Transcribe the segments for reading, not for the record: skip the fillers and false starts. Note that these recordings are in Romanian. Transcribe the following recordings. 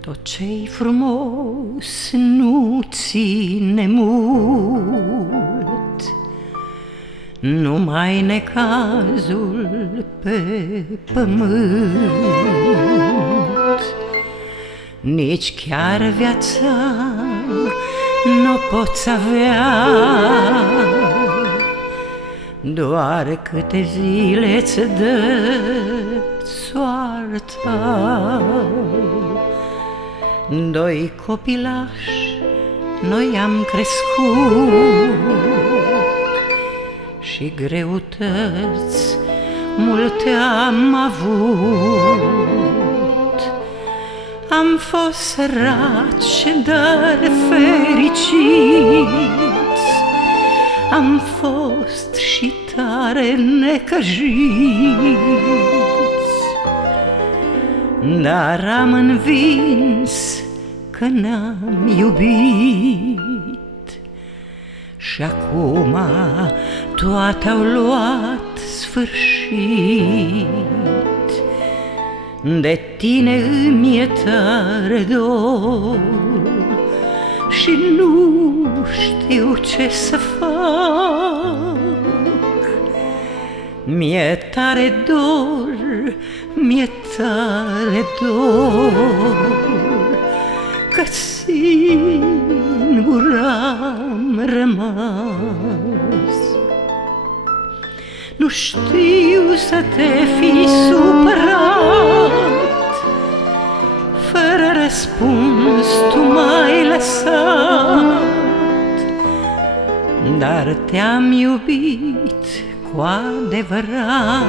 Tot ce-i frumos nu ține mult, numai necazul pe pământ. Nici chiar viața n-o poți avea, doar câte zile ți dă soarta. Doi copilași noi am crescut și greutăți multe am avut. Am fost săraci, dar fericiți, am fost și tare necăjiți, dar am învins că n-am iubit. Și acum toate au luat sfârșit. De tine îmi-e tare dor și nu știu ce să fac. Mi-e tare dor, mi-e tare dor, că singur am rămas. Nu știu să te fi supărat, fără răspuns tu m-ai lăsat, dar te-am iubit cu adevărat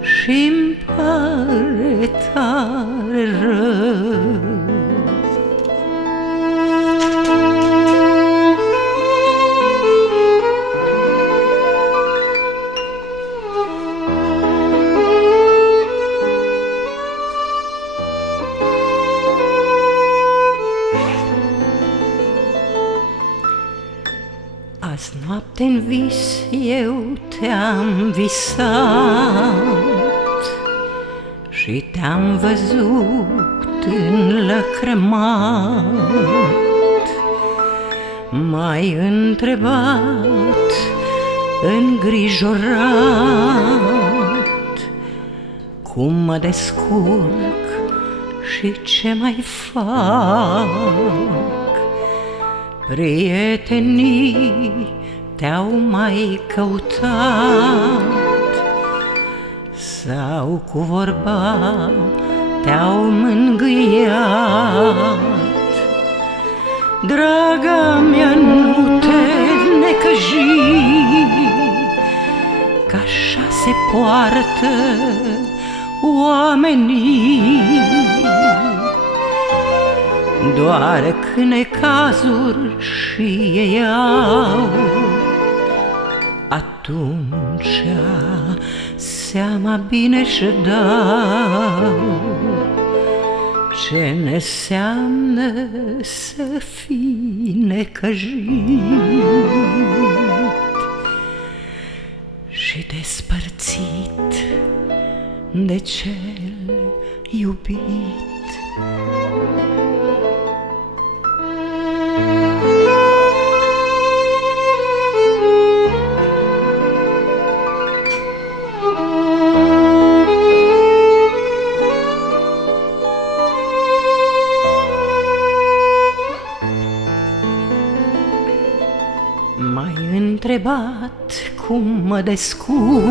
și-mi pare tare rău. Azi noapte-n vis eu te-am visat și te-am văzut înlăcrămat. M-ai întrebat îngrijorat cum mă descurc și ce mai fac. Prietenii te-au mai căutat sau cu vorba te-au mângâiat. Draga mea, nu te necăji, că așa se poartă oamenii. Doar când necazuri și ei au, atunci seama bine și dau ce ne-nseamnă să fii necăjit și despărțit de cel iubit. M-ai întrebat cum mă descurc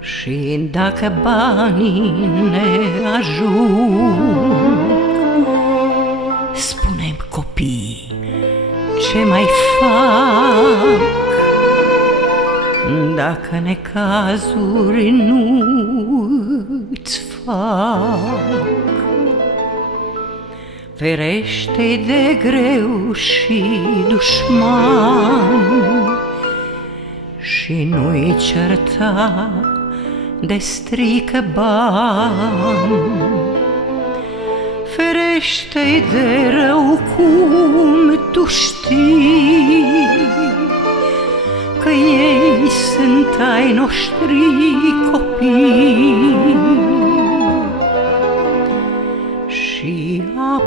și dacă banii ne ajung. Spune-mi, copii, ce mai fac dacă necazuri nu-ți fac? Ferește-i de greu și dușman și nu-i certa de strică bani. Ferește-i de rău cum tu știi, că ei sunt ai noștri copii.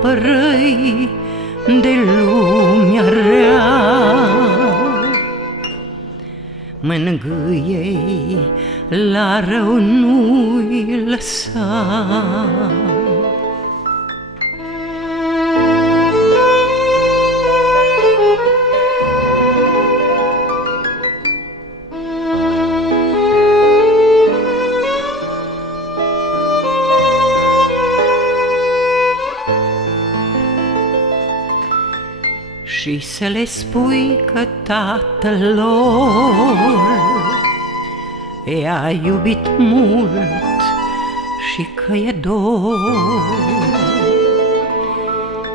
apărăi de lumea rea. Mângâiei la rău nu-i lăsa. Și să le spui că tatăl lor i-a iubit mult și că e dor.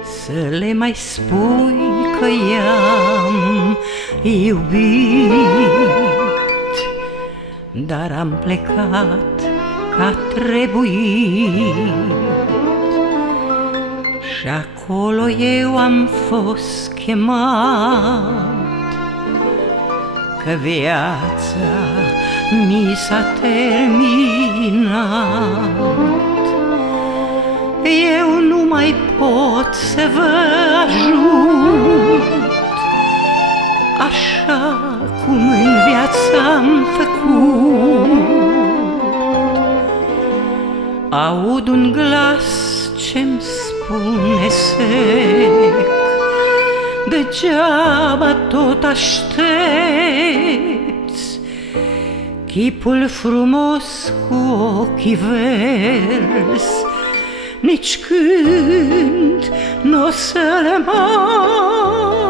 Să le mai spui că i-am iubit, dar am plecat ca trebuit. Și acolo eu am fost chemat, că viața mi s-a terminat. Eu nu mai pot să vă ajut așa cum în viața am făcut. Aud un glas ce-mi spune sec, degeaba tot aștepți chipul frumos cu ochii verzi, nici când n-o să le mai